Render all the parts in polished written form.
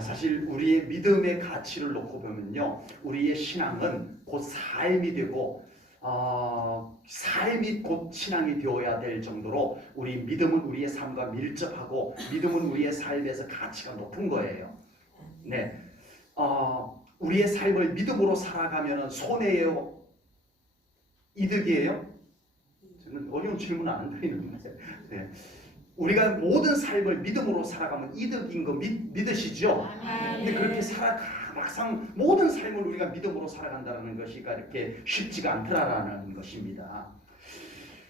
사실 우리의 믿음의 가치를 놓고 보면요, 우리의 신앙은 곧 삶이 되고 삶이 곧 신앙이 되어야 될 정도로 우리 믿음은 우리의 삶과 밀접하고 믿음은 우리의 삶에서 가치가 높은 거예요. 네, 우리의 삶을 믿음으로 살아가면 손해예요? 이득이에요? 저는 어려운 질문 안 드리는데, 네. 우리가 모든 삶을 믿음으로 살아가면 이득인 거 믿으시죠? 근데 그렇게 막상 모든 삶을 우리가 믿음으로 살아간다는 것이 이렇게 쉽지가 않더라라는 것입니다.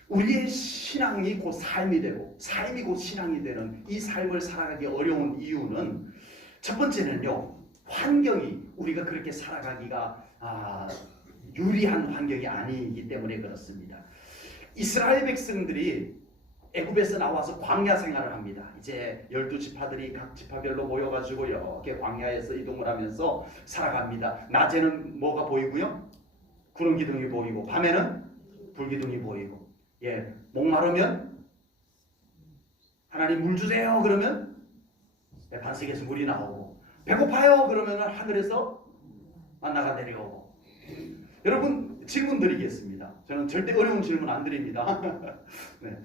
우리의 신앙이 곧 삶이 되고 삶이 곧 신앙이 되는 이 삶을 살아가기 어려운 이유는 첫 번째는요, 환경이 우리가 그렇게 살아가기가 유리한 환경이 아니기 때문에 그렇습니다. 이스라엘 백성들이 애굽에서 나와서 광야 생활을 합니다. 이제 12지파들이 각 지파별로 모여가지고 이렇게 광야에서 이동을 하면서 살아갑니다. 낮에는 뭐가 보이고요? 구름 기둥이 보이고, 밤에는 불기둥이 보이고, 목마르면 하나님 물 주세요 그러면 반석에서 물이 나오고, 배고파요 그러면 하늘에서 만나가 내려오고. 여러분, 질문 드리겠습니다. 저는 절대 어려운 질문 안 드립니다. 네.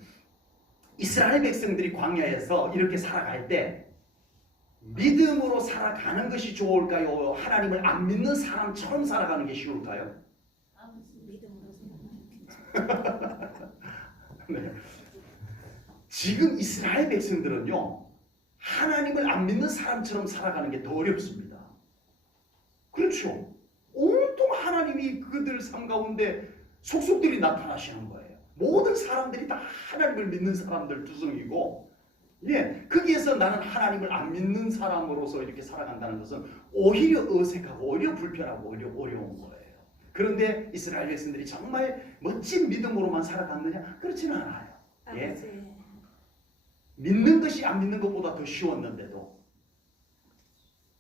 이스라엘 백성들이 광야에서 이렇게 살아갈 때 믿음으로 살아가는 것이 좋을까요? 하나님을 안 믿는 사람처럼 살아가는 게 쉬울까요? 네. 지금 이스라엘 백성들은요, 하나님을 안 믿는 사람처럼 살아가는 게 더 어렵습니다. 그렇죠? 온통 하나님이 그들 삶 가운데 속속들이 나타나시는 거예요. 모든 사람들이 다 하나님을 믿는 사람들 투성이고, 거기에서 나는 하나님을 안 믿는 사람으로서 이렇게 살아간다는 것은 오히려 어색하고 오히려 불편하고 오히려 어려운 거예요. 그런데 이스라엘 백성들이 정말 멋진 믿음으로만 살아갔느냐? 그렇지는 않아요. 믿는 것이 안 믿는 것보다 더 쉬웠는데도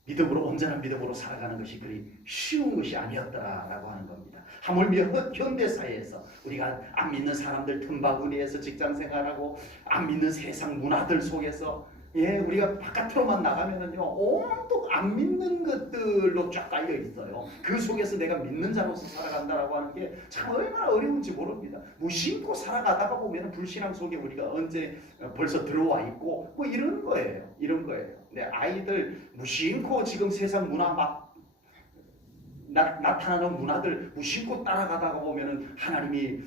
믿음으로, 온전한 믿음으로 살아가는 것이 그리 쉬운 것이 아니었더라라고 하는 겁니다. 하물며 현대사회에서 우리가 안 믿는 사람들 틈바구니에서 직장생활하고 안 믿는 세상 문화들 속에서 우리가 바깥으로만 나가면은요, 온통 안 믿는 것들로 쫙 깔려 있어요. 그 속에서 내가 믿는 자로서 살아간다라고 하는 게 참 얼마나 어려운지 모릅니다. 무심코 살아가다가 보면 불신앙 속에 우리가 언제 벌써 들어와 있고 뭐 이런 거예요. 네, 아이들 무심코 지금 세상 문화 막 나타나는 문화들 무심코 따라가다가 보면은 하나님이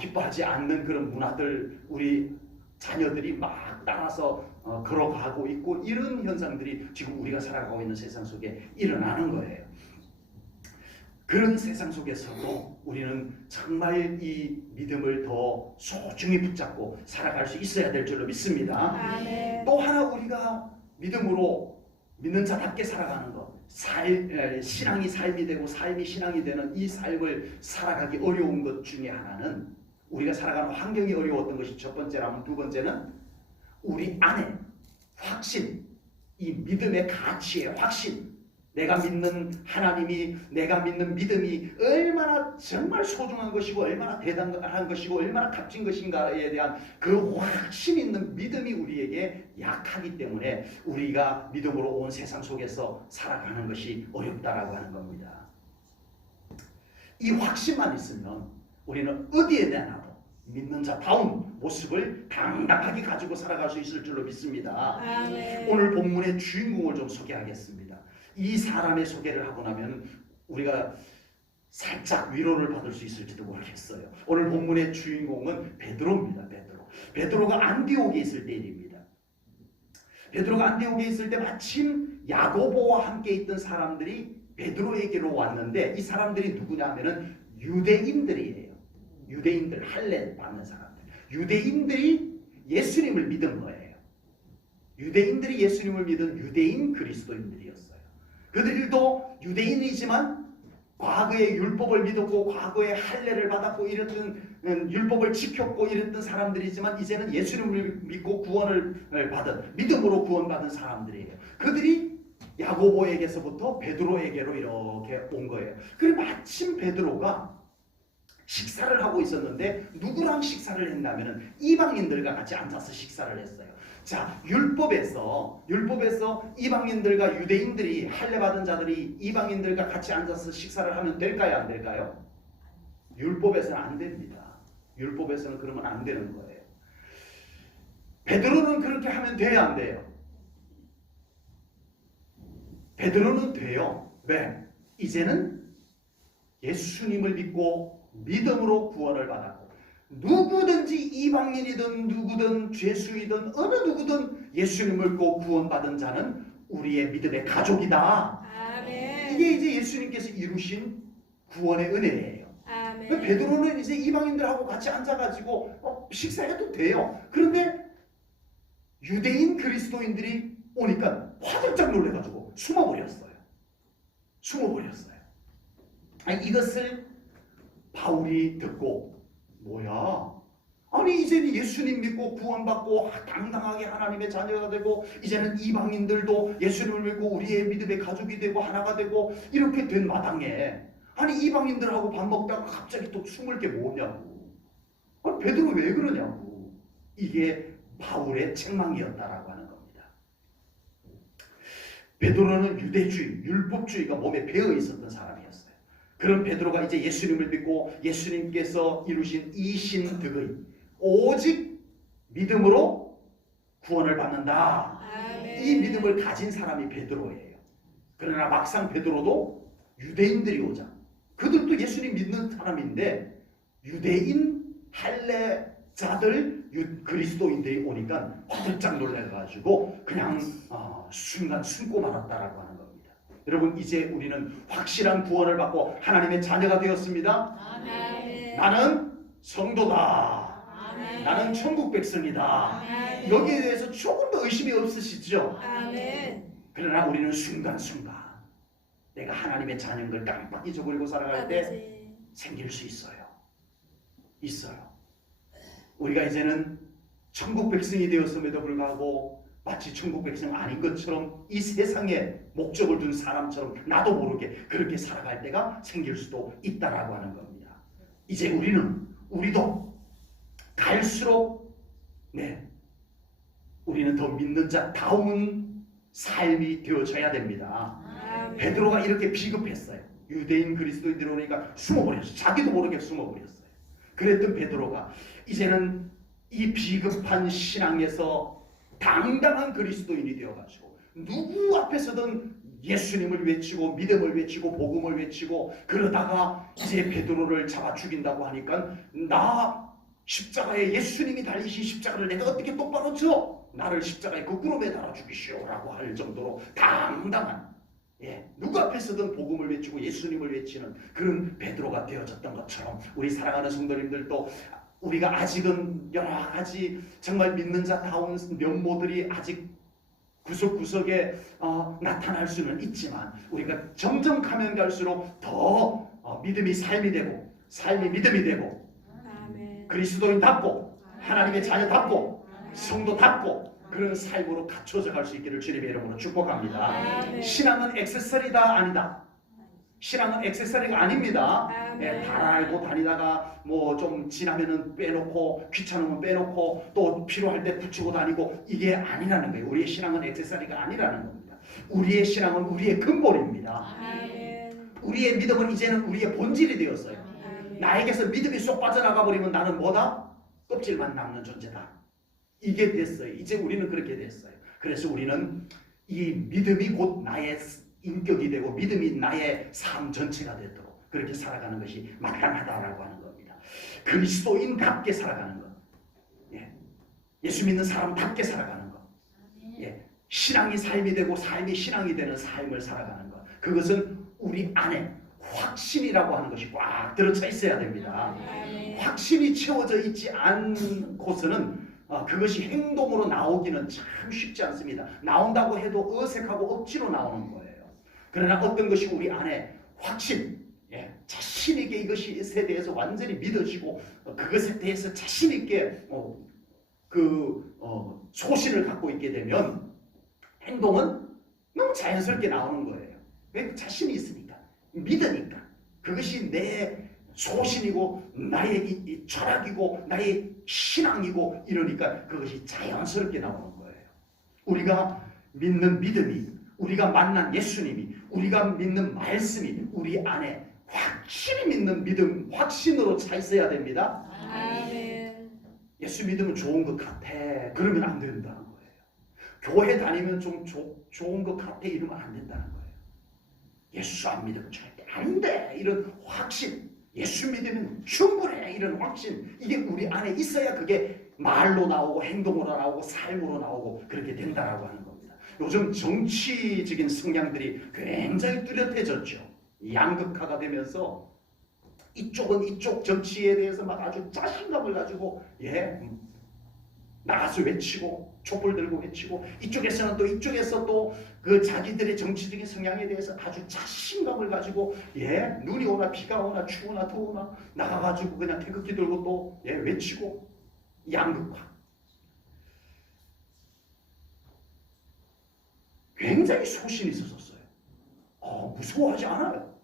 기뻐하지 않는 그런 문화들 우리 자녀들이 막 따라서 걸어가고 있고, 이런 현상들이 지금 우리가 살아가고 있는 세상 속에 일어나는 거예요. 그런 세상 속에서도 우리는 정말 이 믿음을 더 소중히 붙잡고 살아갈 수 있어야 될 줄로 믿습니다. 아멘. 또 하나 우리가 믿음으로 믿는 자답게 살아가는 것, 신앙이 삶이 되고 삶이 신앙이 되는 이 삶을 살아가기 어려운 것 중에 하나는, 우리가 살아가는 환경이 어려웠던 것이 첫 번째라면, 두 번째는 우리 안에 확신, 이 믿음의 가치의 확신, 내가 믿는 하나님이, 내가 믿는 믿음이 얼마나 정말 소중한 것이고 얼마나 대단한 것이고 얼마나 값진 것인가에 대한 그 확신 있는 믿음이 우리에게 약하기 때문에 우리가 믿음으로 온 세상 속에서 살아가는 것이 어렵다라고 하는 겁니다. 이 확신만 있으면 우리는 어디에 대하나도 믿는 자다운 모습을 당당하게 가지고 살아갈 수 있을 줄로 믿습니다. 오늘 본문의 주인공을 좀 소개하겠습니다. 이 사람의 소개를 하고 나면 우리가 살짝 위로를 받을 수 있을지도 모르겠어요. 오늘 본문의 주인공은 베드로입니다. 베드로가 안디옥에 있을 때 일입니다. 베드로가 안디옥에 있을 때 마침 야고보와 함께 있던 사람들이 베드로에게로 왔는데, 이 사람들이 누구냐 하면은 유대인들이에요. 유대인들, 할례 받는 사람들. 유대인들이 예수님을 믿은 거예요. 유대인들이 예수님을 믿은 유대인 그리스도인들이었어요. 그들도 유대인이지만 과거에 율법을 믿었고 과거에 할례를 받았고 이랬던, 율법을 지켰고 이랬던 사람들이지만 이제는 예수님을 믿고 구원을 받은, 믿음으로 구원받은 사람들이에요. 그들이 야고보에게서부터 베드로에게로 이렇게 온 거예요. 그리고 마침 베드로가 식사를 하고 있었는데 누구랑 식사를 했냐면은 이방인들과 같이 앉아서 식사를 했어요. 자, 율법에서 이방인들과 유대인들이 할례 받은 자들이 이방인들과 같이 앉아서 식사를 하면 될까요, 안 될까요? 율법에서는 안 됩니다. 율법에서는 그러면 안 되는 거예요. 베드로는 그렇게 하면 돼요, 안 돼요? 베드로는 돼요. 왜? 이제는 예수님을 믿고 믿음으로 구원을 받았고, 누구든지 이방인이든 누구든 죄수이든 어느 누구든 예수님을 믿고 구원받은 자는 우리의 믿음의 가족이다. 아멘. 이게 이제 예수님께서 이루신 구원의 은혜예요. 아멘. 베드로는 이제 이방인들하고 같이 앉아가지고 식사해도 돼요. 그런데 유대인 그리스도인들이 오니까 화들짝 놀래가지고 숨어버렸어요. 아니, 이것을 바울이 듣고, 뭐야? 아니, 이제는 예수님 믿고 구원받고 당당하게 하나님의 자녀가 되고, 이제는 이방인들도 예수님을 믿고 우리의 믿음의 가족이 되고 하나가 되고, 이렇게 된 마당에, 아니, 이방인들하고 밥 먹다가 갑자기 또 숨을 게 뭐냐고. 아니, 베드로 왜 그러냐고. 이게 바울의 책망이었다라고 하는 겁니다. 베드로는 유대주의, 율법주의가 몸에 배어 있었던 사람이었어요. 그런 베드로가 이제 예수님을 믿고 예수님께서 이루신 이신득의 오직 믿음으로 구원을 받는다. 아멘. 이 믿음을 가진 사람이 베드로예요. 그러나 막상 베드로도 유대인들이 오자, 그들도 예수님 믿는 사람인데 유대인 할례자들 그리스도인들이 오니까 화들짝 놀라가지고 그냥 순간 숨고 말았다라고 하는 겁니다. 여러분, 이제 우리는 확실한 구원을 받고 하나님의 자녀가 되었습니다. 아멘. 나는 성도다. 아멘. 나는 천국 백성이다. 아멘. 여기에 대해서 조금 더 의심이 없으시죠? 아멘. 그러나 우리는 순간순간 내가 하나님의 자녀인 걸 깜빡 잊어버리고 살아갈 때 아버지. 생길 수 있어요. 우리가 이제는 천국 백성이 되었음에도 불구하고 마치 천국 백성 아닌 것처럼 이 세상에 목적을 둔 사람처럼 나도 모르게 그렇게 살아갈 때가 생길 수도 있다라고 하는 겁니다. 이제 우리도 갈수록 우리는 더 믿는 자다운 삶이 되어져야 됩니다. 아멘. 베드로가 이렇게 비겁했어요. 유대인 그리스도인들이 오니까 숨어버렸어요. 자기도 모르게 숨어버렸어요. 그랬던 베드로가 이제는 이 비겁한 신앙에서 당당한 그리스도인이 되어가지고 누구 앞에서든 예수님을 외치고 믿음을 외치고 복음을 외치고, 그러다가 이제 베드로를 잡아 죽인다고 하니까 나 십자가에 예수님이 달리신 십자가를 내가 어떻게 똑바로 져? 나를 십자가에 거꾸로 매달아 죽이시오 라고 할 정도로 당당한, 누구 앞에서든 복음을 외치고 예수님을 외치는 그런 베드로가 되어졌던 것처럼 우리 사랑하는 성도님들도 우리가 아직은 여러 가지 정말 믿는 자다운 면모들이 아직 구석구석에 나타날 수는 있지만, 우리가 점점 가면 갈수록 더 믿음이 삶이 되고 삶이 믿음이 되고 아멘. 그리스도인답고 하나님의 자녀답고 성도답고 그런 삶으로 갖춰져 갈 수 있기를 주님의 이름으로 축복합니다. 아멘. 신앙은 액세서리다 아니다. 신앙은 액세서리가 아닙니다. 아멘. 다 알고 다니다가 뭐 좀 지나면은 빼놓고 귀찮으면 빼놓고 또 필요할 때 붙이고 다니고 이게 아니라는 거예요. 우리의 신앙은 액세서리가 아니라는 겁니다. 우리의 신앙은 우리의 근본입니다. 아멘. 우리의 믿음은 이제는 우리의 본질이 되었어요. 아멘. 나에게서 믿음이 쏙 빠져나가 버리면 나는 뭐다? 껍질만 남는 존재다. 이게 됐어요. 이제 우리는 그렇게 됐어요. 그래서 우리는 이 믿음이 곧 나의 인격이 되고 믿음이 나의 삶 전체가 되도록 그렇게 살아가는 것이 마땅하다라고 하는 겁니다. 그리스도인답게 살아가는 것, 예수 믿는 사람답게 살아가는 것, 신앙이 삶이 되고 삶이 신앙이 되는 삶을 살아가는 것, 그것은 우리 안에 확신이라고 하는 것이 꽉 들어차 있어야 됩니다. 아멘. 확신이 채워져 있지 않고서는 그것이 행동으로 나오기는 참 쉽지 않습니다. 나온다고 해도 어색하고 억지로 나오는 거예요. 그러나 어떤 것이 우리 안에 확신, 자신 있게 이것에 대해서 완전히 믿어지고 그것에 대해서 자신 있게 소신을 갖고 있게 되면 행동은 너무 자연스럽게 나오는 거예요. 왜? 자신이 있으니까, 믿으니까. 그것이 내 소신이고 나의 이 철학이고 나의 신앙이고 이러니까 그것이 자연스럽게 나오는 거예요. 우리가 믿는 믿음이, 우리가 만난 예수님이, 우리가 믿는 말씀이 우리 안에 확실히 믿는 믿음, 확신으로 차 있어야 됩니다. 아멘. 예수 믿으면 좋은 것 같아. 그러면 안 된다는 거예요. 교회 다니면 좀 좋은 것 같아. 이러면 안 된다는 거예요. 예수 안 믿으면 절대 안 돼. 이런 확신. 예수 믿으면 충분해. 이런 확신. 이게 우리 안에 있어야 그게 말로 나오고 행동으로 나오고 삶으로 나오고 그렇게 된다라고 하는 겁니다. 요즘 정치적인 성향들이 굉장히 뚜렷해졌죠. 양극화가 되면서 이쪽은 이쪽 정치에 대해서 막 아주 자신감을 가지고 나가서 외치고 촛불 들고 외치고, 이쪽에서는 또 이쪽에서 또 그 자기들의 정치적인 성향에 대해서 아주 자신감을 가지고 눈이 오나 비가 오나 추우나 더우나 나가가지고 그냥 태극기 들고 또 외치고. 양극화. 굉장히 소신이 있었어요. 무서워하지 않아요.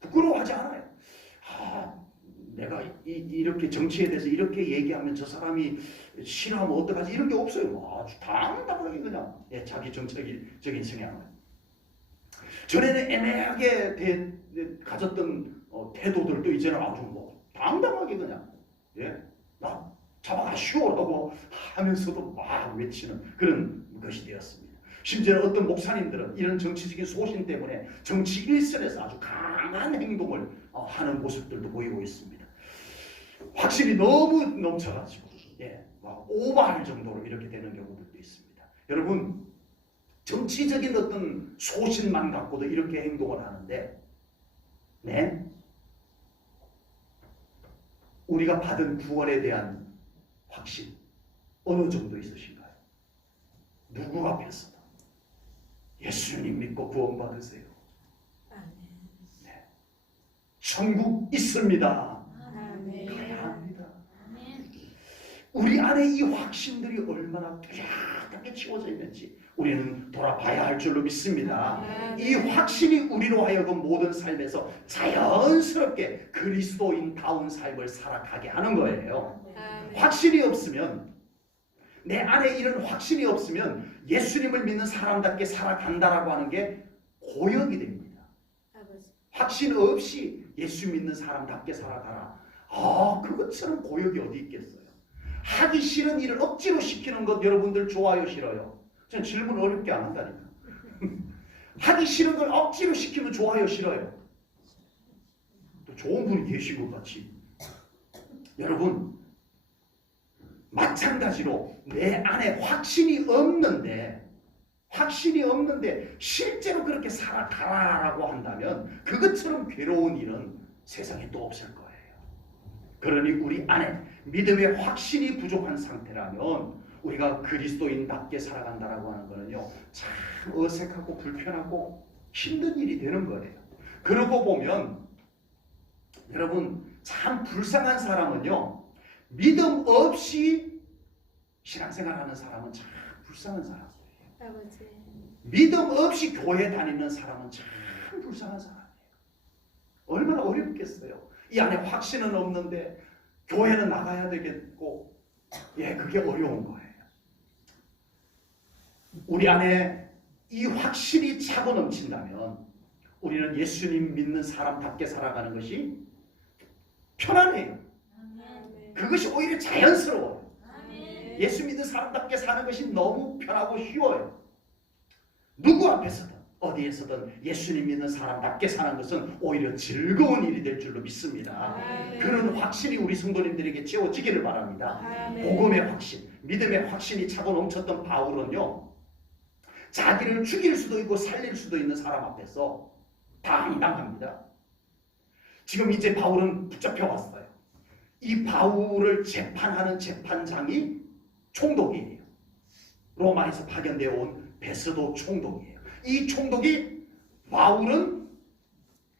부끄러워하지 않아요. 내가 이렇게 정치에 대해서 이렇게 얘기하면 저 사람이 싫어하면 어떡하지? 이런 게 없어요. 아주 당당하게 그냥 자기 정치적인 성향을. 전에는 애매하게 가졌던 태도들도 이제는 아주 당당하게 그냥 나 잡아가시오라고 하면서도 막 외치는 그런 것이 되었습니다. 심지어 어떤 목사님들은 이런 정치적인 소신 때문에 정치 일선에서 아주 강한 행동을 하는 모습들도 보이고 있습니다. 확실히 너무 넘쳐가지고 막 오버할 정도로 이렇게 되는 경우들도 있습니다. 여러분, 정치적인 어떤 소신만 갖고도 이렇게 행동을 하는데 우리가 받은 구원에 대한 확신 어느 정도 있으신가요? 누구 앞에서도 예수님 믿고 구원받으세요. 천국 있습니다. 가야 합니다. 우리 안에 이 확신들이 얼마나 뚜렷하게 채워져 있는지 우리는 돌아봐야 할 줄로 믿습니다. 이 확신이 우리로 하여금 모든 삶에서 자연스럽게 그리스도인다운 삶을 살아가게 하는 거예요. 확신이 없으면, 내 안에 이런 확신이 없으면 예수님을 믿는 사람답게 살아간다라고 하는 게 고역이 됩니다. 확신 없이 예수 믿는 사람답게 살아가라. 그것처럼 고역이 어디 있겠어요. 하기 싫은 일을 억지로 시키는 것 여러분들 좋아요, 싫어요? 저는 질문 어렵게 안 한다니까. 하기 싫은 걸 억지로 시키면 좋아요, 싫어요? 또 좋은 분이 계신 것 같이. 여러분, 마찬가지로 내 안에 확신이 없는데 실제로 그렇게 살아가라라고 한다면 그것처럼 괴로운 일은 세상에 또 없을 거예요. 그러니 우리 안에 믿음의 확신이 부족한 상태라면 우리가 그리스도인답게 살아간다라고 하는 거는요, 참 어색하고 불편하고 힘든 일이 되는 거예요. 그러고 보면 여러분, 참 불쌍한 사람은요, 믿음 없이 신앙생활하는 사람은 참 불쌍한 사람이에요. 믿음 없이 교회 다니는 사람은 참 불쌍한 사람이에요. 얼마나 어렵겠어요. 이 안에 확신은 없는데 교회는 나가야 되겠고, 그게 어려운 거예요. 우리 안에 이 확신이 차고 넘친다면 우리는 예수님 믿는 사람답게 살아가는 것이 편안해요. 그것이 오히려 자연스러워요. 예수 믿는 사람답게 사는 것이 너무 편하고 쉬워요. 누구 앞에서든 어디에서든 예수님 믿는 사람답게 사는 것은 오히려 즐거운 일이 될 줄로 믿습니다. 그런 확신이 우리 성도님들에게 채워지기를 바랍니다. 복음의 확신, 믿음의 확신이 차고 넘쳤던 바울은요, 자기를 죽일 수도 있고 살릴 수도 있는 사람 앞에서 당당합니다. 지금 이제 바울은 붙잡혀 왔어요. 이 바울을 재판하는 재판장이 총독이에요. 로마에서 파견되어 온 베스도 총독이에요. 이 총독이 바울은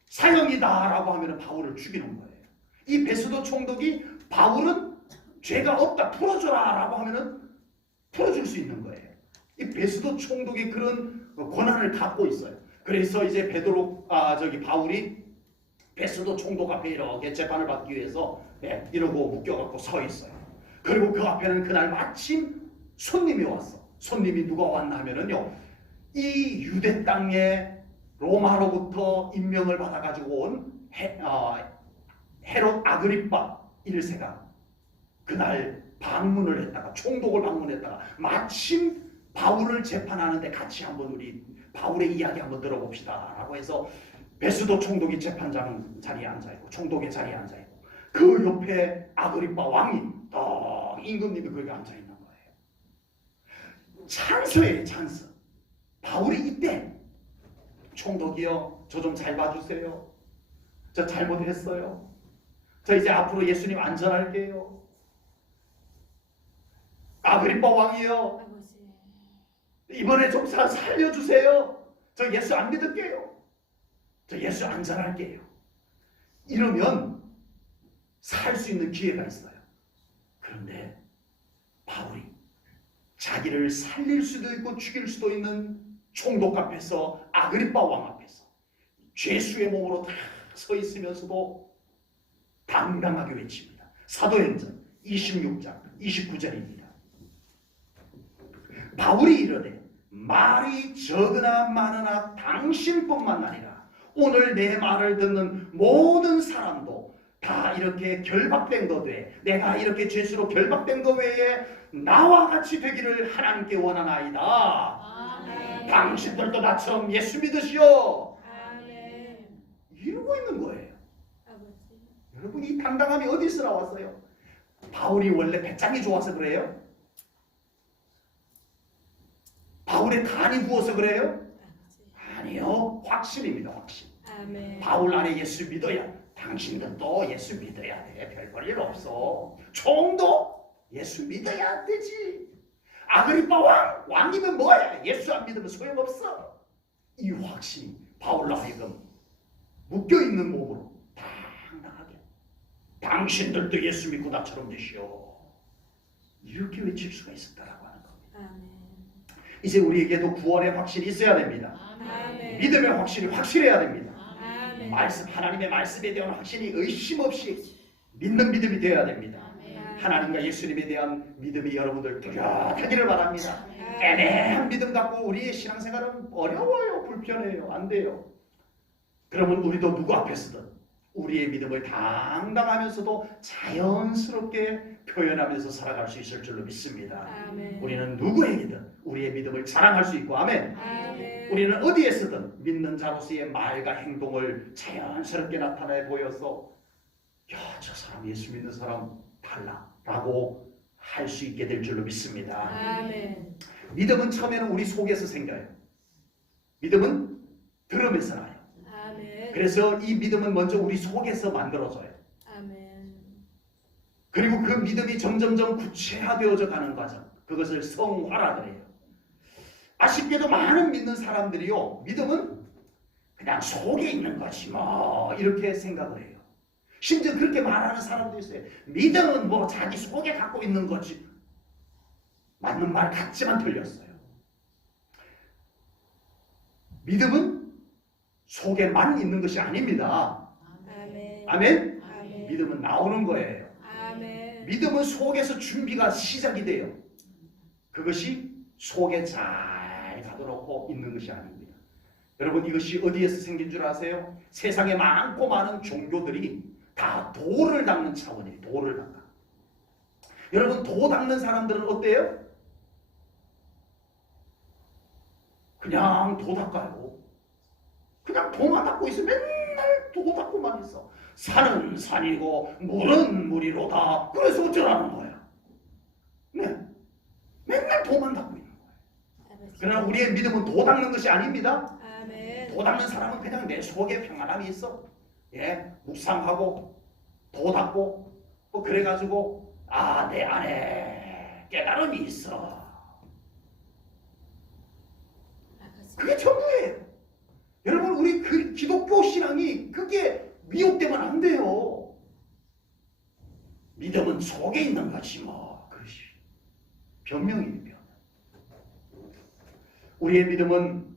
사형이다라고 하면 바울을 죽이는 거예요. 이 베스도 총독이 바울은 죄가 없다 풀어줘라라고 하면 풀어줄 수 있는 거예요. 이 베스도 총독이 그런 권한을 갖고 있어요. 그래서 이제 바울이 베스도 총독 앞에 이렇게 재판을 받기 위해서 이러고 묶여갖고 서 있어요. 그리고 그 앞에는 그날 마침 손님이 왔어. 손님이 누가 왔나 하면은요, 이 유대 땅에 로마로부터 임명을 받아가지고 온 헤롯 아그리파 1세가 그날 방문을 했다가, 총독을 방문했다가 마침 바울을 재판하는데 같이 한번 우리 바울의 이야기 한번 들어봅시다 라고 해서 베스도 총독이 재판장 자리에 앉아있고 총독의 자리에 앉아있고 그 옆에 아그리파 왕이 딱 임금님이 거기 앉아있는 거예요. 찬스예요, 찬스. 바울이 이때 총독이요, 저 좀 잘 봐주세요. 저 잘못했어요. 저 이제 앞으로 예수님 안전할게요. 아그리파 왕이요, 아버지. 이번에 좀 살려주세요. 저 예수 안 믿을게요. 저 예수 안전할게요. 이러면 살 수 있는 기회가 있어요. 그런데 바울이 자기를 살릴 수도 있고 죽일 수도 있는 총독 앞에서, 아그리파 왕 앞에서 죄수의 몸으로 다 서 있으면서도 당당하게 외칩니다. 사도행전 26장 29절입니다. 바울이 이르되 말이 적으나 많으나 당신뿐만 아니라 오늘 내 말을 듣는 모든 사람도 다 이렇게 결박된 것 외에, 내가 이렇게 죄수로 결박된 것 외에 나와 같이 되기를 하나님께 원하나이다. 아멘. 당신들도 나처럼 예수 믿으시오. 아멘. 이러고 있는 거예요. 아버지. 여러분, 이 당당함이 어디서 나왔어요? 바울이 원래 배짱이 좋아서 그래요? 바울의 간이 부어서 그래요? 아버지. 아니요, 확신입니다. 확신. 아멘. 바울 안에 예수 믿어야, 당신들도 예수 믿어야 돼. 별 볼 일 없어. 총도 예수 믿어야 되지. 아그리파 왕이면 뭐야? 예수 안 믿으면 소용없어. 이 확신이 바울로 하여금 묶여있는 몸으로 당당하게 당신들도 예수 믿고 나처럼 되시오, 이렇게 외칠 수가 있었다라고 하는 겁니다. 아멘. 이제 우리에게도 구원의 확신이 있어야 됩니다. 아멘. 믿음의 확신이 확실해야 됩니다. 아멘. 말씀, 하나님의 말씀에 대한 확신이 의심 없이 믿는 믿음이 되어야 됩니다. 하나님과 예수님에 대한 믿음이 여러분들 뚜렷하기를 바랍니다. 애매한 믿음 갖고 우리의 신앙생활은 어려워요, 불편해요, 안 돼요. 그러면 우리도 누구 앞에서든 우리의 믿음을 당당하면서도 자연스럽게 표현하면서 살아갈 수 있을 줄로 믿습니다. 아멘. 우리는 누구에게든 우리의 믿음을 자랑할 수 있고, 아멘. 아멘. 우리는 어디에서든 믿는 자로서의 말과 행동을 자연스럽게 나타내 보여서, 야, 저 사람 예수 믿는 사람 달라 라고 할 수 있게 될 줄로 믿습니다. 아멘. 믿음은 처음에는 우리 속에서 생겨요. 믿음은 들으면서 나요. 아멘. 그래서 이 믿음은 먼저 우리 속에서 만들어져요. 아멘. 그리고 그 믿음이 점점점 구체화되어져 가는 과정, 그것을 성화라 그래요. 아쉽게도 많은 믿는 사람들이요, 믿음은 그냥 속에 있는 거지 뭐 이렇게 생각을 해요. 심지어 그렇게 말하는 사람도 있어요. 믿음은 뭐 자기 속에 갖고 있는 거지. 맞는 말 같지만 틀렸어요. 믿음은 속에만 있는 것이 아닙니다. 아멘. 아멘? 아멘. 믿음은 나오는 거예요. 아멘. 믿음은 속에서 준비가 시작이 돼요. 그것이 속에 잘 가둬놓고 있는 것이 아닙니다. 여러분, 이것이 어디에서 생긴 줄 아세요? 세상에 많고 많은 종교들이 다 도를 닦는 차원이에요. 도를 닦아. 여러분, 도 닦는 사람들은 어때요? 그냥 도 닦아요. 그냥 도만 닦고 있어. 맨날 도 닦고만 있어. 산은 산이고 물은 물이로다. 그래서 어쩌라는 거야. 네, 맨날 도만 닦고 있는 거예요. 그러나 우리의 믿음은 도 닦는 것이 아닙니다. 아멘. 도 닦는 사람은 그냥 내 속에 평안함이 있어. 예, 묵상하고 도 닦고 뭐 그래가지고 내 안에 깨달음이 있어. 그게 전부예요. 여러분, 우리 그 기독교 신앙이 그게 미혹되면 안 돼요. 믿음은 속에 있는 거지 뭐. 그것이 변명이에요. 변명. 우리의 믿음은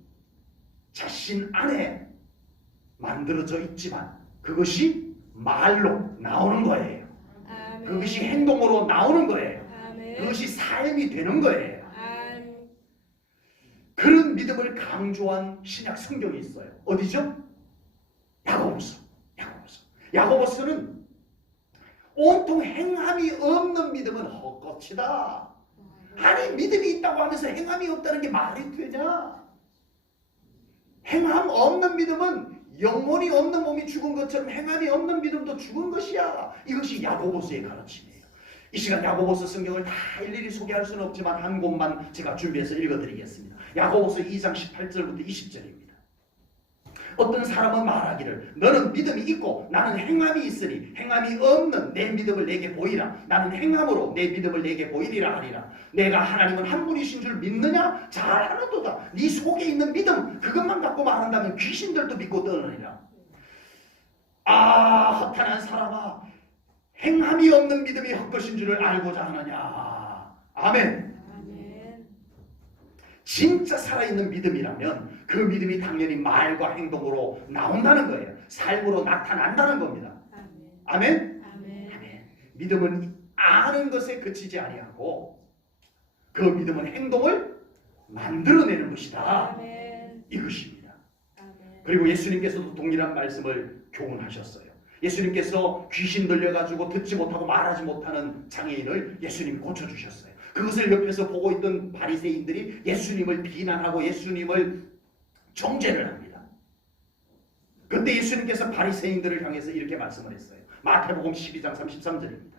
자신 안에 만들어져 있지만 그것이 말로 나오는 거예요. 아멘. 그것이 행동으로 나오는 거예요. 아멘. 그것이 삶이 되는 거예요. 이런 믿음을 강조한 신약 성경이 있어요. 어디죠? 야고보서. 야고보서는 온통 행함이 없는 믿음은 헛것이다. 아니 믿음이 있다고 하면서 행함이 없다는 게 말이 되냐? 행함 없는 믿음은 영혼이 없는 몸이 죽은 것처럼 행함이 없는 믿음도 죽은 것이야. 이것이 야고보서의 가르침이에요. 이 시간 야고보서 성경을 다 일일이 소개할 수는 없지만 한 곳만 제가 준비해서 읽어드리겠습니다. 야고보서 2장 18절부터 20절입니다. 어떤 사람은 말하기를 너는 믿음이 있고 나는 행함이 있으니 행함이 없는 내 믿음을 내게 보이라. 나는 행함으로 내 믿음을 내게 보이리라 하리라. 내가 하나님은 한 분이신 줄 믿느냐? 잘하는도다. 네 속에 있는 믿음 그것만 갖고 말한다면 귀신들도 믿고 떠느니라. 아 허탄한 사람아, 행함이 없는 믿음이 헛것인 줄을 알고자 하느냐. 아멘. 진짜 살아있는 믿음이라면 그 믿음이 당연히 말과 행동으로 나온다는 거예요. 삶으로 나타난다는 겁니다. 아멘? 아멘. 믿음은 아는 것에 그치지 아니하고 그 믿음은 행동을 만들어내는 것이다. 이것입니다. 그리고 예수님께서도 동일한 말씀을 교훈하셨어요. 예수님께서 귀신 들려가지고 듣지 못하고 말하지 못하는 장애인을 예수님이 고쳐주셨어요. 그것을 옆에서 보고 있던 바리새인들이 예수님을 비난하고 예수님을 정죄를 합니다. 그때 예수님께서 바리새인들을 향해서 이렇게 말씀을 했어요. 마태복음 12장 33절입니다.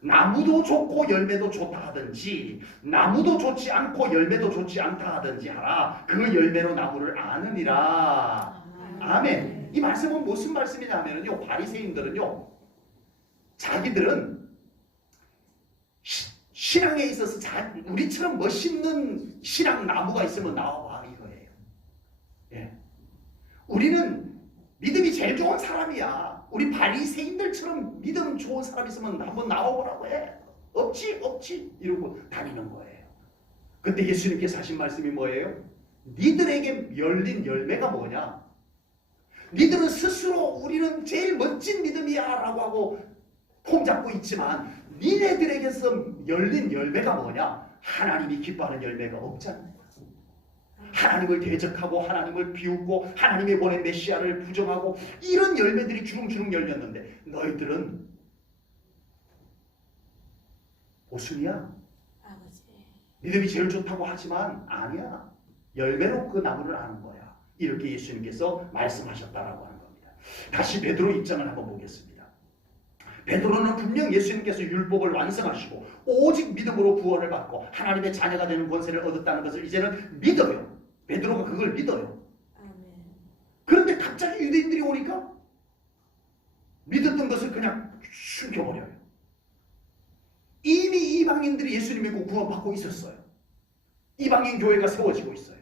나무도 좋고 열매도 좋다 하든지 나무도 좋지 않고 열매도 좋지 않다 하든지 하라. 그 열매로 나무를 아느니라. 아멘. 이 말씀은 무슨 말씀이냐면요, 바리새인들은요, 자기들은 신앙에 있어서 우리처럼 멋있는 신앙 나무가 있으면 나와봐 이거예요. 예. 우리는 믿음이 제일 좋은 사람이야. 우리 바리새인들처럼 믿음 좋은 사람 있으면 한번 나와보라고 해. 없지 이러고 다니는 거예요. 그때 예수님께서 하신 말씀이 뭐예요? 니들에게 열린 열매가 뭐냐? 니들은 스스로 우리는 제일 멋진 믿음이야 라고 하고 폼 잡고 있지만 니네들에게서 열린 열매가 뭐냐? 하나님이 기뻐하는 열매가 없잖아요. 하나님을 대적하고 하나님을 비웃고 하나님이 보낸 메시아를 부정하고 이런 열매들이 주렁주렁 열렸는데 너희들은 오순이야. 믿음이 제일 좋다고 하지만 아니야. 열매로 그 나무를 아는 거야. 이렇게 예수님께서 말씀하셨다라고 하는 겁니다. 다시 베드로 입장을 한번 보겠습니다. 베드로는 분명 예수님께서 율법을 완성하시고 오직 믿음으로 구원을 받고 하나님의 자녀가 되는 권세를 얻었다는 것을 이제는 믿어요. 베드로가 그걸 믿어요. 그런데 갑자기 유대인들이 오니까 믿었던 것을 그냥 숨겨버려요. 이미 이방인들이 예수님 믿고 구원받고 있었어요. 이방인 교회가 세워지고 있어요.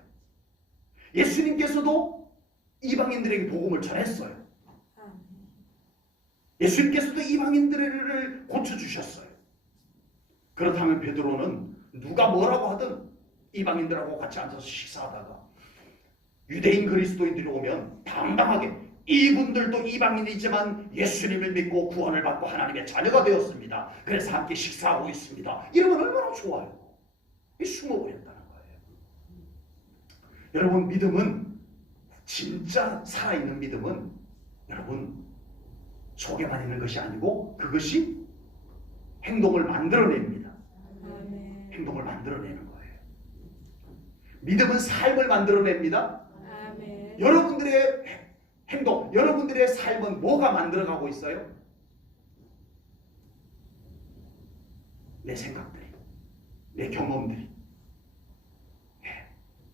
예수님께서도 이방인들에게 복음을 전했어요. 예수님께서도 이방인들을 고쳐주셨어요. 그렇다면 베드로는 누가 뭐라고 하든 이방인들하고 같이 앉아서 식사하다가 유대인 그리스도인들이 오면 당당하게 이분들도 이방인이지만 예수님을 믿고 구원을 받고 하나님의 자녀가 되었습니다. 그래서 함께 식사하고 있습니다. 이러면 얼마나 좋아요. 숨어버렸다는 거예요. 여러분 믿음은 진짜 살아있는 믿음은 여러분 속에만 있는 것이 아니고 그것이 행동을 만들어냅니다. 행동을 만들어내는 거예요. 믿음은 삶을 만들어냅니다. 여러분들의 행동, 여러분들의 삶은 뭐가 만들어가고 있어요? 내 생각들이, 내 경험들이.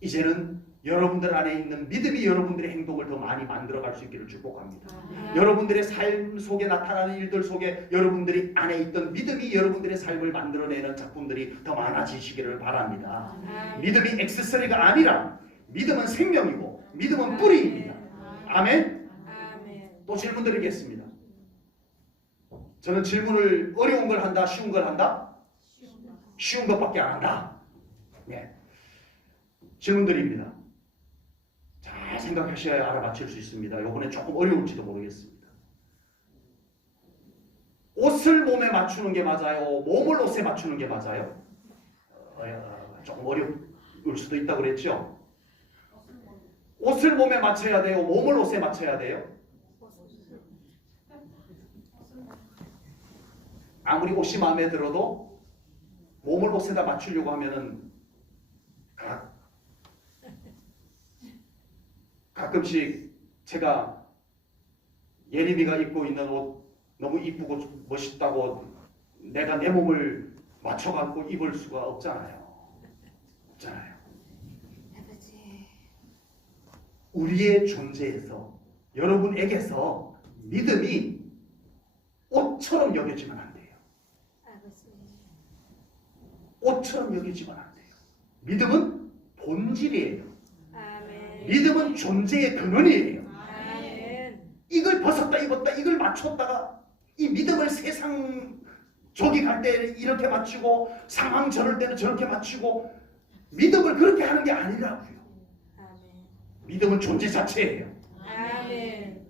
이제는 여러분들 안에 있는 믿음이 여러분들의 행동을 더 많이 만들어갈 수 있기를 축복합니다. 여러분들의 삶 속에 나타나는 일들 속에 여러분들이 안에 있던 믿음이 여러분들의 삶을 만들어내는 작품들이 더 많아지시기를 바랍니다. 믿음이 액세서리가 아니라 믿음은 생명이고 믿음은 뿌리입니다. 아멘? 또 질문 드리겠습니다. 저는 질문을 어려운 걸 한다, 쉬운 걸 한다? 쉬운 것밖에 안 한다. 네. 질문 드립니다. 잘 생각하셔야 알아맞힐 수 있습니다. 이번에 조금 어려울지도 모르겠습니다. 옷을 몸에 맞추는 게 맞아요? 몸을 옷에 맞추는 게 맞아요? 조금 어려울 수도 있다고 그랬죠? 옷을 몸에 맞춰야 돼요? 몸을 옷에 맞춰야 돼요? 아무리 옷이 마음에 들어도 몸을 옷에다 맞추려고 하면은 가끔씩 제가 예림이가 입고 있는 옷 너무 이쁘고 멋있다고 내가 내 몸을 맞춰갖고 입을 수가 없잖아요. 아버지. 우리의 존재에서 여러분에게서 믿음이 옷처럼 여겨지면 안 돼요. 아버지. 옷처럼 여겨지면 안 돼요. 믿음은 본질이에요. 아멘. 믿음은 존재의 근원이에요. 아멘. 이걸 벗었다 입었다 이걸 맞췄다가 이 믿음을 세상 저기 갈 때 이렇게 맞추고 상황 저럴 때는 저렇게 맞추고 믿음을 그렇게 하는 게 아니라고요. 아멘. 믿음은 존재 자체예요. 아멘.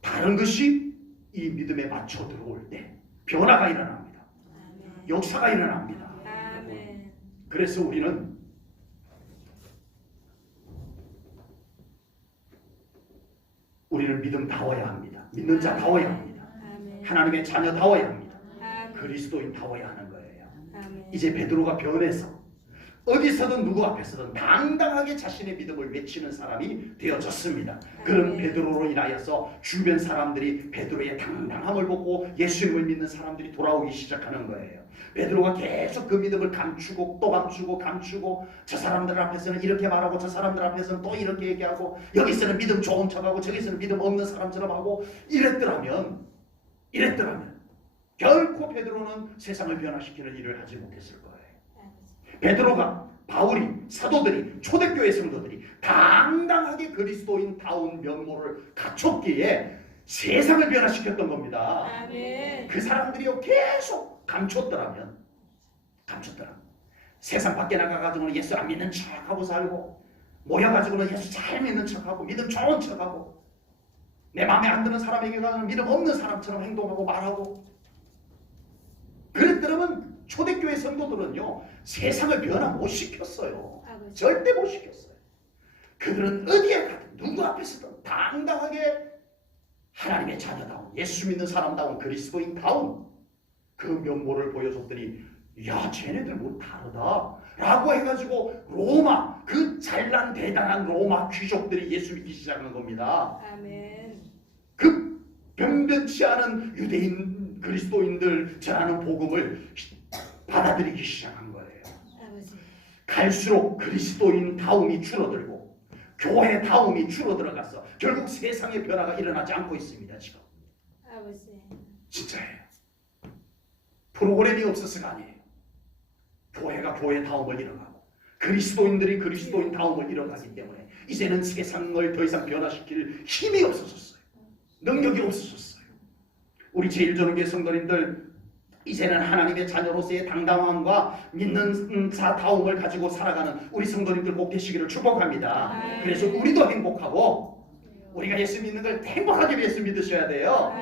다른 것이 이 믿음에 맞춰 들어올 때 변화가 일어납니다. 아멘. 역사가 일어납니다. 아멘. 그래서 우리는 믿음다워야 합니다. 믿는 자다워야 합니다. 아멘. 하나님의 자녀다워야 합니다. 아멘. 그리스도인다워야 하는 거예요. 아멘. 이제 베드로가 변해서 어디서든 누구 앞에서든 당당하게 자신의 믿음을 외치는 사람이 되어졌습니다. 그런 아멘. 베드로로 인하여서 주변 사람들이 베드로의 당당함을 보고 예수님을 믿는 사람들이 돌아오기 시작하는 거예요. 베드로가 계속 그 믿음을 감추고 또 감추고 저 사람들 앞에서는 이렇게 말하고 저 사람들 앞에서는 또 이렇게 얘기하고 여기서는 믿음 좋은 척하고 저기서는 믿음 없는 사람처럼 하고 이랬더라면 결코 베드로는 세상을 변화시키는 일을 하지 못했을 거예요. 베드로가, 바울이, 사도들이, 초대교회 성도들이 당당하게 그리스도인다운 면모를 갖췄기에 세상을 변화시켰던 겁니다. 아멘. 그 사람들이요 계속 감췄더라면 세상 밖에 나가가지고는 예수 안 믿는 척하고 살고 모여가지고는 예수 잘 믿는 척하고 믿음 좋은 척하고 내 마음에 안 드는 사람에게 가는 믿음 없는 사람처럼 행동하고 말하고 그랬더라면 초대교회 성도들은요 세상을 변화 못 시켰어요. 아버지. 절대 못 시켰어요. 그들은 어디에 가든 누구 앞에서든 당당하게 하나님의 자녀다운 예수 믿는 사람다운 그리스도인다운 그 면모를 보여줬더니 야 쟤네들 뭐 다르다 라고 해가지고 로마 그 잘난 대단한 로마 귀족들이 예수 믿기 시작하는 겁니다. 아멘. 그 변변치 않은 유대인 그리스도인들 전하는 복음을 받아들이기 시작한 거예요. 아버지. 갈수록 그리스도인 다움이 줄어들고 교회 다움이 줄어들어가서 결국 세상의 변화가 일어나지 않고 있습니다. 지금 아버지. 진짜예요. 프로그램이 없어서가 아니에요. 교회가 교회 다움을 잃어가고 그리스도인들이 그리스도인 다움을 잃어가기 때문에 이제는 세상을 더 이상 변화시킬 힘이 없어졌어요. 능력이 없어졌어요. 우리 제일전후교회 성도님들 이제는 하나님의 자녀로서의 당당함과 믿는 자다움을 가지고 살아가는 우리 성도님들 꼭 되시기를 축복합니다. 그래서 우리도 행복하고 우리가 예수 믿는 걸 행복하게 예수 믿으셔야 돼요.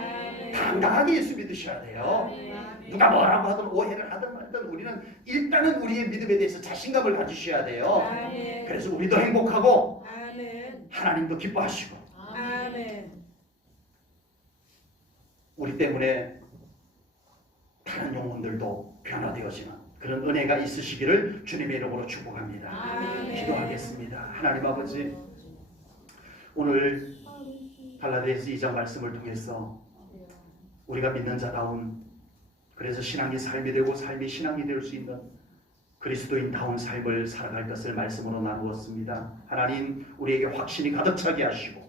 당당하게 예수 믿으셔야 돼요. 누가 뭐라고 하든 오해를 하든 말든 우리는 일단은 우리의 믿음에 대해서 자신감을 가지셔야 돼요. 그래서 우리도 행복하고 아멘. 하나님도 기뻐하시고 아멘. 우리 때문에 다른 영혼들도 변화되어지는 그런 은혜가 있으시기를 주님의 이름으로 축복합니다. 아멘. 기도하겠습니다. 하나님 아버지 오늘 갈라디아서 2장 말씀을 통해서 우리가 믿는 자다운 그래서 신앙이 삶이 되고 삶이 신앙이 될 수 있는 그리스도인다운 삶을 살아갈 것을 말씀으로 나누었습니다. 하나님 우리에게 확신이 가득 차게 하시고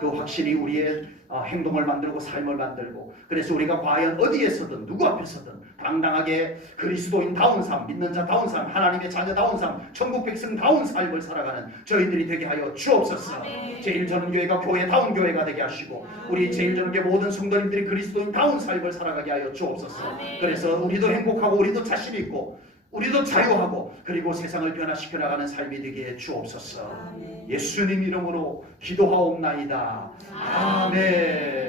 그 확신이 우리의 행동을 만들고 삶을 만들고 그래서 우리가 과연 어디에서든 누구 앞에서든 당당하게 그리스도인다운 삶, 믿는 자다운 삶, 하나님의 자녀다운 삶, 천국 백성다운 삶을 살아가는 저희들이 되게 하여 주옵소서. 제일전교회가 교회다운 교회가 되게 하시고 우리 제일전교회 모든 성도님들이 그리스도인다운 삶을 살아가게 하여 주옵소서. 그래서 우리도 행복하고 우리도 자신 있고 우리도 자유하고 그리고 세상을 변화시켜 나가는 삶이 되게 해 주옵소서. 예수님 이름으로 기도하옵나이다. 아멘.